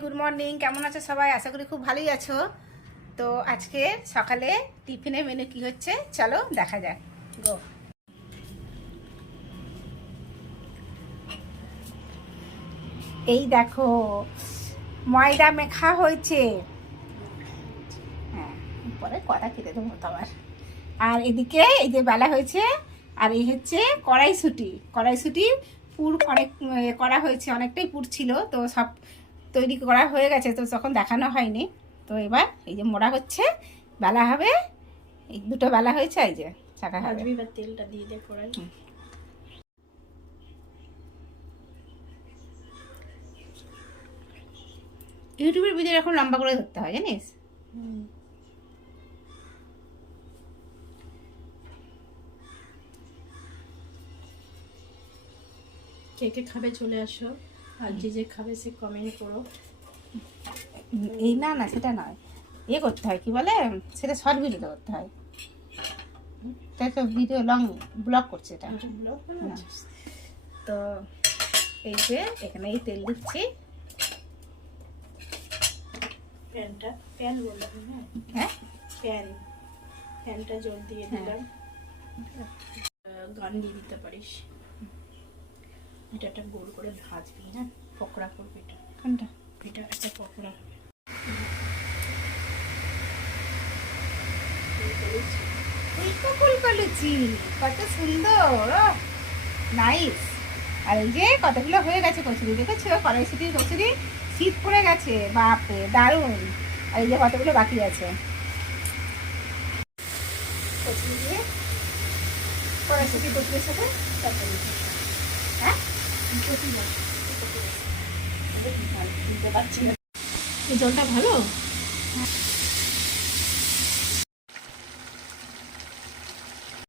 Good morning. কেমন আছো সবাই? আশা করি খুব ভালোই আছো। তো আজকে সকালে টিফিনে মেনু কি হচ্ছে চলো দেখা যাক। গো। এই দেখো ময়দা মেখা হয়েছে। হ্যাঁ, পরে কড়া কেটে দেবো তোমার। আর এদিকে এই যে বেলা হয়েছে, আর এই হচ্ছে কড়াইশুঁটি পুর অনেক করা হয়েছে, অনেকটাই পুর ছিল, তো সব তৈরি করা হয়ে গেছে, তো তখন দেখানো হয়নি। তো এবার এই যে মোড়া হচ্ছে, বেলা হবে, এই দুটো বেলা হয়েছে, এই যে ছাকা হবে। তেলটা দিয়ে দে কড়াই। ইউটিউবের ভিডিও এখন লম্বা করে ধরতে হয় জানিস। কে কে খাবে চলে আসো, আর যে যে খাবে সে কমেন্ট করো। এই না না সেটা নয়, এ করতে হয় কি বলে, সেটা শর্ট ভিডিও করতে হয়। তাই তো ভিডিও লং ব্লগ করছে এটা। তো এই যে এখানে এই তেল দিচ্ছি। প্যান বললাম, হ্যাঁ প্যানটা জল দিয়ে দিলাম। গান দিয়ে দিতে পারিস। এটা একটা গোল করে ভাজবি, হ্যাঁ পকোড়া করবি। এটা কোনটা? এটা একটা পকোড়া হবে। লুচি কত সুন্দর, নাইস। আর এই যে কতগুলো হয়ে গেছে কচুরি, দেখেছো? কড়াইশুঁটি কচুরি শীত পড়ে গেছে, বাপরে দারুণ। আর এই যে কতগুলো বাকি আছে কচুরি দিয়ে, কড়াইশুঁটি কচুরির সাথে তরকারি। হ্যাঁ এই জলটা ভালো। হ্যাঁ।